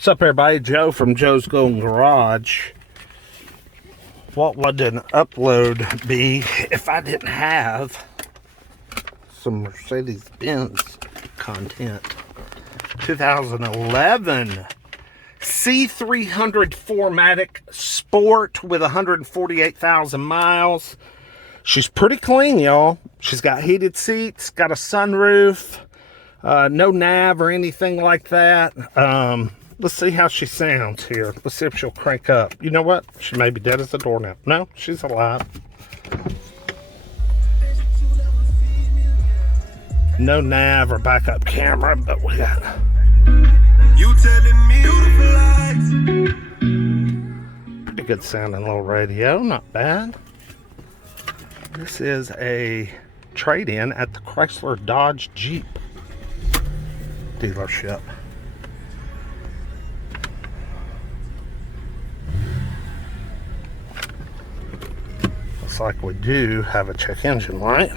What's up, everybody? Joe from Joe's Golden Garage. What would an upload be if I didn't have some Mercedes Benz content? 2011 C300 4MATIC Sport with 148,000 miles. She's pretty clean, y'all. She's got heated seats, got a sunroof, no nav or anything like that. Let's see how she sounds here. Let's see if she'll crank up. You know what? She may be dead as a doornail. No, she's alive. No nav or backup camera, but we got... You telling me beautiful lies. Pretty good sounding little radio. Not bad. This is a trade-in at the Chrysler Dodge Jeep dealership. Looks like we do have a check engine light,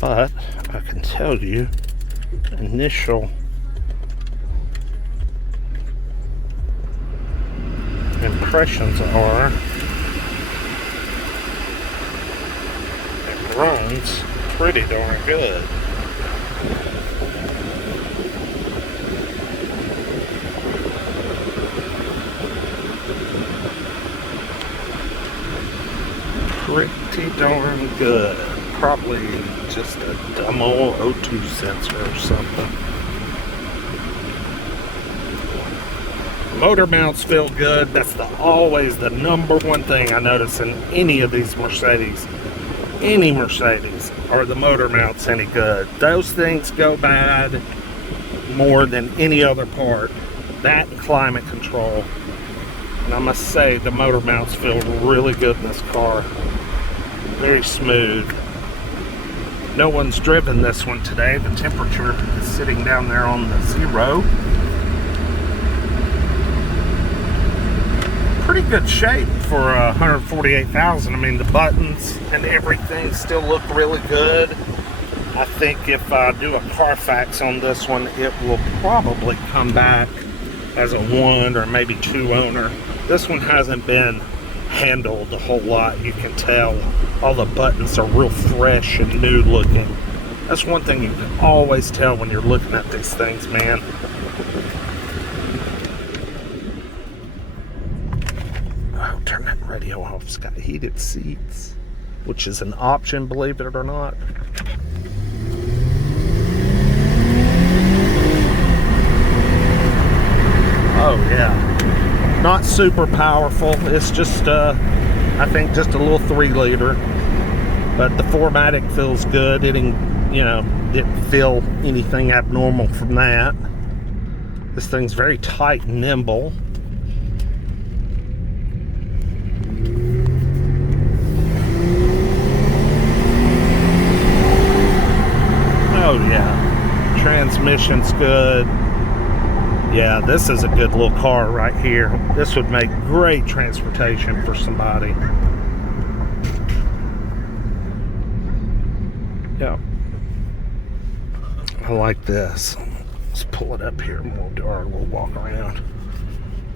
but I can tell you initial impressions are it runs pretty darn good. Pretty darn good. Probably just a dumb old O2 sensor or something. Motor mounts feel good. That's always the number one thing I notice in any of these Mercedes. Any Mercedes. Are the motor mounts any good? Those things go bad more than any other part. That and climate control. And I must say, the motor mounts feel really good in this car. Very smooth. No one's driven this one today. The temperature is sitting down there on the 0. Pretty good shape for 148,000. I mean, the buttons and everything still look really good. I think if I do a Carfax on this one, it will probably come back as a 1 or maybe 2 owner. This one hasn't been handled a whole lot. You can tell all the buttons are real fresh and new looking. That's one thing you can always tell when you're looking at these things, man. Oh, turn that radio off. It's got heated seats, which is an option, believe it or not. Oh yeah, not super powerful. It's just I think just a little 3-liter, but the 4MATIC feels good. It didn't feel anything abnormal from that. This thing's very tight and nimble. Oh yeah, transmission's good. Yeah, this is a good little car right here. This would make great transportation for somebody. Yeah. I like this. Let's pull it up here and we'll do our little walk around.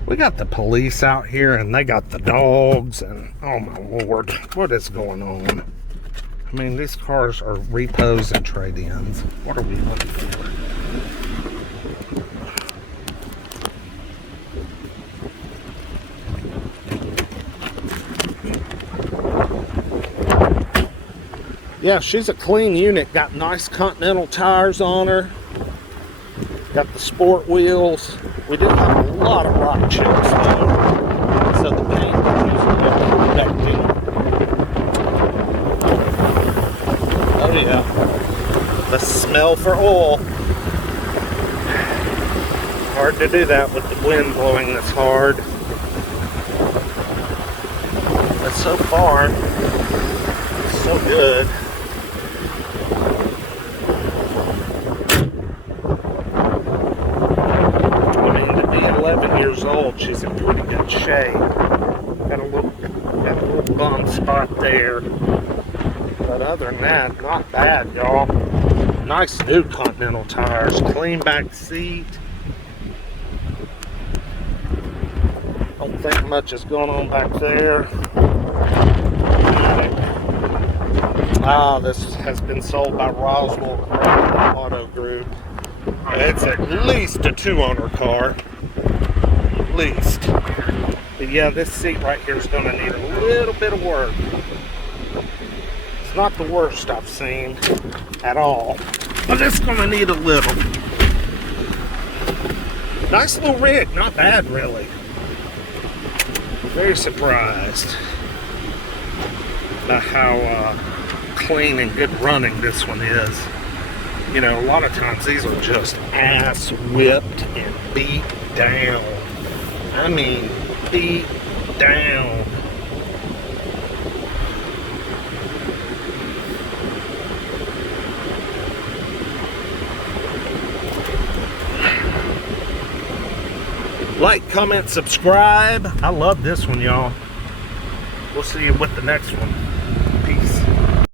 We got the police out here and they got the dogs and oh my lord, what is going on? I mean, these cars are repos and trade-ins. What are we looking for? Yeah, she's a clean unit. Got nice Continental tires on her. Got the sport wheels. We do have a lot of rock chips though, so the paint is protecting. Oh yeah, the smell for oil. Hard to do that with the wind blowing this hard. But so far, it's so good. Years old, she's in pretty good shape. Got a little bum spot there, but other than that, not bad, y'all. Nice new Continental tires, clean back seat. Don't think much is going on back there. This has been sold by Roswell Auto Group. It's at least a 2-owner car. At least. But yeah, this seat right here is going to need a little bit of work. It's not the worst I've seen at all, but it's going to need a little. Nice little rig, not bad really. Very surprised by how clean and good running this one is. You know, a lot of times these are just ass whipped and beat down. I mean, beat down. Like, comment, subscribe. I love this one, y'all. We'll see you with the next one.